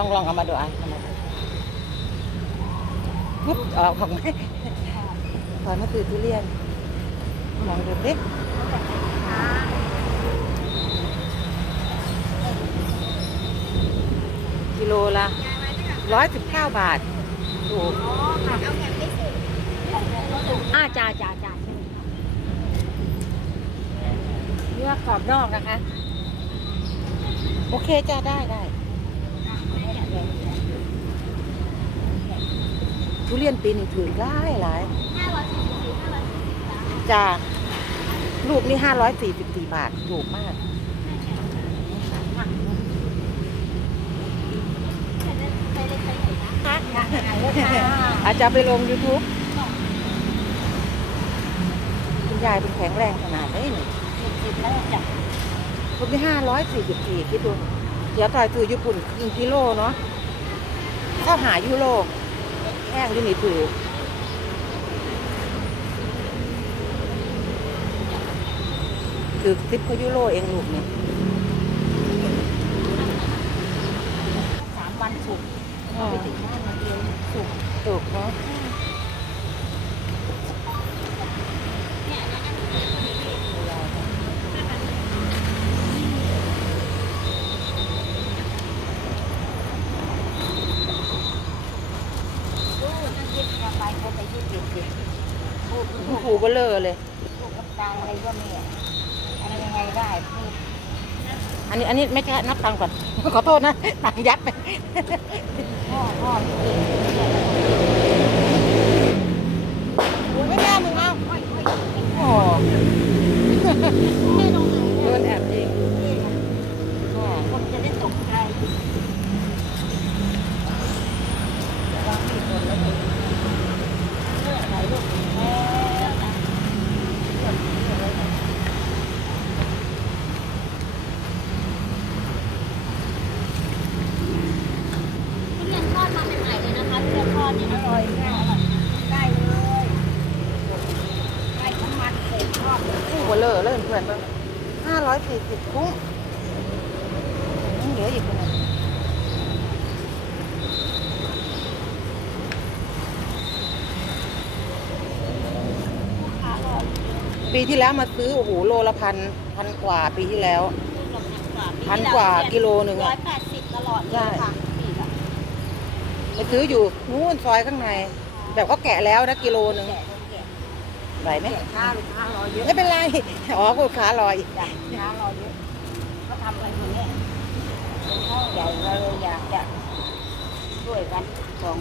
องลองเอามาดูอะมาดูปุ๊บออกของไหมถอยมาซื้อทุเรียนลองดูดิกิโลละร้อยสิบเก้าบาทถูกอาจ่าจ่าจ่าเลือกกรอบนอกนะคะ โอเคจ้าได้ได้ ทุเรียนปีนี้ถือหลายหลายจ้าลูกนี่ห้าร้อยสี่สิบสี่บาทถูกมากอาจจะไปลง YouTube คุณยายเป็นแข็งแรงขนาดนี้นี่ลูกนี่ห้าร้อยสี่สิบสี่คิดดู เดี๋ยวต่อยถือญี่ปุ่นครึ่งกิโลเนาะเข้าหายุโรป แห้งอยู่นี่ถือคือซิปเขายุโรเองลูกเนี่ยสามวันสุกไปถึงบ้านวันเดียวสุกถูกเนาะ ลูกนั่งคิดมาไปก็ไปยืดเด็ดเด็ดพูด ลูก ผูเบลเลอเลยพูดกับตาอะไรก็ไม่อะไรยังไงได้พูดอันนี้อันนี้ไม่ใช่นับตังค์ก่อน ขอโทษนะตังค์ยัดไป พ่อพ่อเก่งไม่แม่มึงเอาโอ้โดนแอบยิงอ๋อ คนจะได้ตกใจวางผิดคนแล้วเลือกไหนลูกแม่นะ ทุเรียนทอดมาใหม่ๆเลย นะคะทุเรียนอร่อยแม่อร่อยได้เลยได้น้ำมันเสร็จทอดผูเบลเลอเล่นเพื่อนห้าร้อยสี่สิบคุ้มยังเหลืออีกคนนึงปีที่แล้วมาซื้อโอ้โหโลละพันพันกว่าปีที่แล้ว พันกว่ากิโลหนึ่งร้ออยแปดสิบตลอดเลยค่ะ ซื้ออยู่นู้นซอยข้างใน แบบก็แกะแล้วนะกิโลหนึ่งแกะแกะไหวไหมแกะช้าลูกค้ารอเยอะไม่เป็นไรอ๋อลูกค้ารออีกจ้ะช้ารอเยอะเขาทำอะไรอย่างเงี้ยเป็นห้องใหญ่เราเลยอยากจะช่วยกันสอง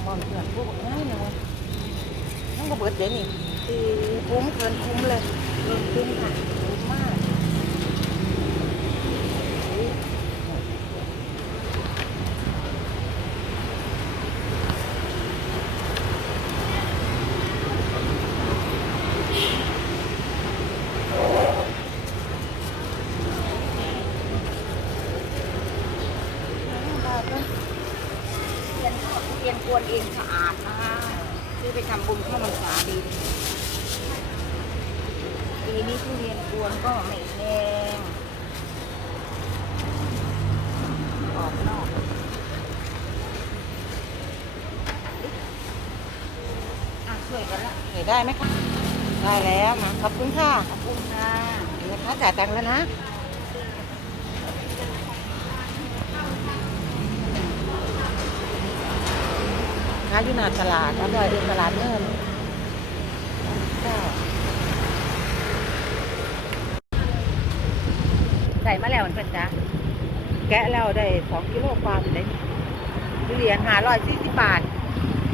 มมอนเพื่อนผู้บอกง่ายเลยต้องมาเบิดเดี๋ยวนี้คือคุ้มเกินคุ้มเลยเกินคุ้มค่ะคุ้มมากบาทนะ เรียนเรี ยนกวนเองสะอาดนะคะซื้อไปทำบุญก็มันสาดีปีนี้ทุเรียนกวนก็ไม่แพงออกนอกอะช่วยกันละเห็นได้ไหมคะได้แล้วมาขอบคุณค่ะขอบคุณค่ะนี่นะคะจ่ายตังค์แล้วนะ ค้าอยู่หน้าตลาดอร่อยเดินตลาดเงินจ้าใส่มาแล้วมันเป็นจ้ะแกะแล้วได้สองกิโลกว่าอยู่ได้ทุเรียนหาร้อยสี่สิบบาท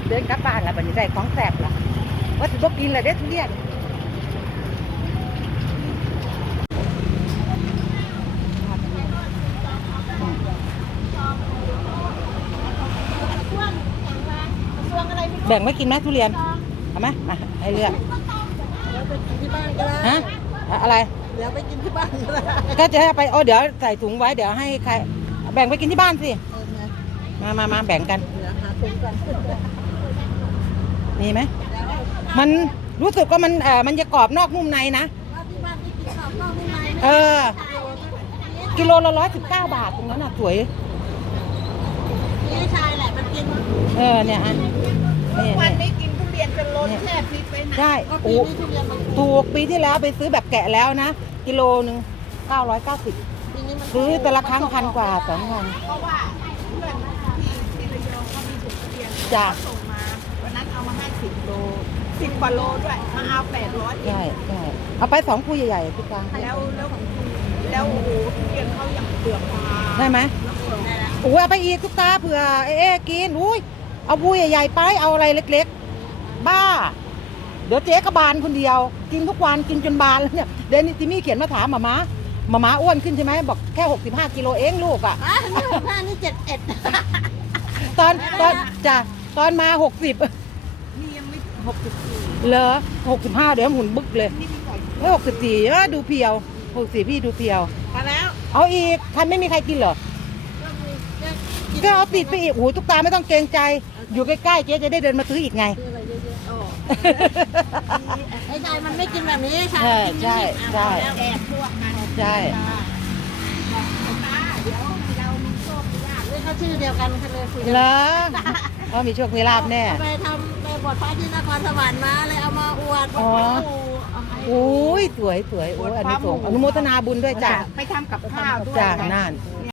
เดินกลับบ้านแล้วบันนี้ได้ของแสบละว่าสิบกินเลยได้ทุเรียน ช่วงอย่างแรงช่วงอะไรไม่รู้ แบ่งไม่กินไหมทุเรียน เอาไหมมาให้เลือกเดี๋ยวไปกินที่บ้านก็ได้ฮะอะอะไร เดี๋ยวไปกินที่บ้านก็ได้ก็จะให้เอาไปโอ้เดี๋ยวใส่ถุงไว้เดี๋ยวให้ใคร แบ่งไปกินที่บ้านสิเออมามามาแบ่งกัน เดี๋ยวหาถุงก่อนมีไหม มันรู้สึกว่ามันเออมันจะกรอบนอกนุ่มในนะว่าที่บ้านที่กินข้าวข้าวไม่ไหมเออ กิโลละร้อยสิบเก้าบาทตรงนั้นอะสวย นี่ชายแหละมันกิน เออเนี่ยอะ นี่วันนี่นี้กินทุเรียนจนล้นแช่พริกไปไหนใช่ก็ปีโอ้นี้ทุเรียนมันถูกปีที่แล้วไปซื้อแบบแกะแล้วนะ กิโลหนึ่งเก้าร้อยเก้าสิบปีนี้มันซื้อแต่ละครั้งพันกว่าสองพันเพราะว่าเพื่อนที่ที่ระยองเขามีถุงทุเรียนจ้ะส่งมาวันนั้นเอามาให้สิบโลสิบกว่าโลด้วยมาเอาแปดร้อยใช่ใช่เอาไปสองคู่ใหญ่ๆพี่กลางแล้วแล้วแล้วโอ้โหทุเรียนเขายังเปลือกบางได้ไหมได้แล้วโอ้ยเอาไปอีกทุกตาเผื่อเอ๊ะเอ๊ะกินอุ้ย เอาพูใหญ่ๆไปเอาอะไรเล็กๆ บ้า เดี๋ยวเจ๊ก็บานคนเดียว กินทุกวันกินจนบานแล้วเนี่ยเดนนิติมี่เขียนมาถามหมาม้าหมาม้าอ้วนขึ้นใช่ไหมบอกแค่ 65กิโลเองลูกอะอะนี่หกห้านี่เจ็ดเอ็ดตอนตอนจ้ะตอนมา 60 นี่ยังไม่หกสิบสี่เหรอ65เดี๋ยวหุ่นบึกเลยนี่มีไก่เฮ้ย64เออดูเพียว64พี่ดูเพียว มาแล้วเอาอีกทันไม่มีใครกินเหรอ ก็มีเนี่ยกินก็เอาติดไปอีกโอ้โหทุกตาไม่ต้องเกรงใจ อยู่ใกล้ๆเจ๊จะได้เดินมาซื้ออีกไง ซื้ออะไรเยอะๆโอ้ไอ้ชายมันไม่กินแบบนี้ชายใช่ใช่ใช่แอบพวกกันใช่ตาเดี๋ยวเรามีโชคมีลาภเรียกเขาชื่อเดียวกันเขาเลยคุยกันเหรอก็มีโชคมีลาบแน่ เอาไปทำไปบวชพระที่นครสวรรค์มาเลยเอามาอวดอ๋อ เอาให้โอ้ยสวยสวยโอ้ยอันนี้สงส์อนุโมทนาบุญด้วยจ้ะ ไปทำกับข้าวด้วยจ้ะนั่น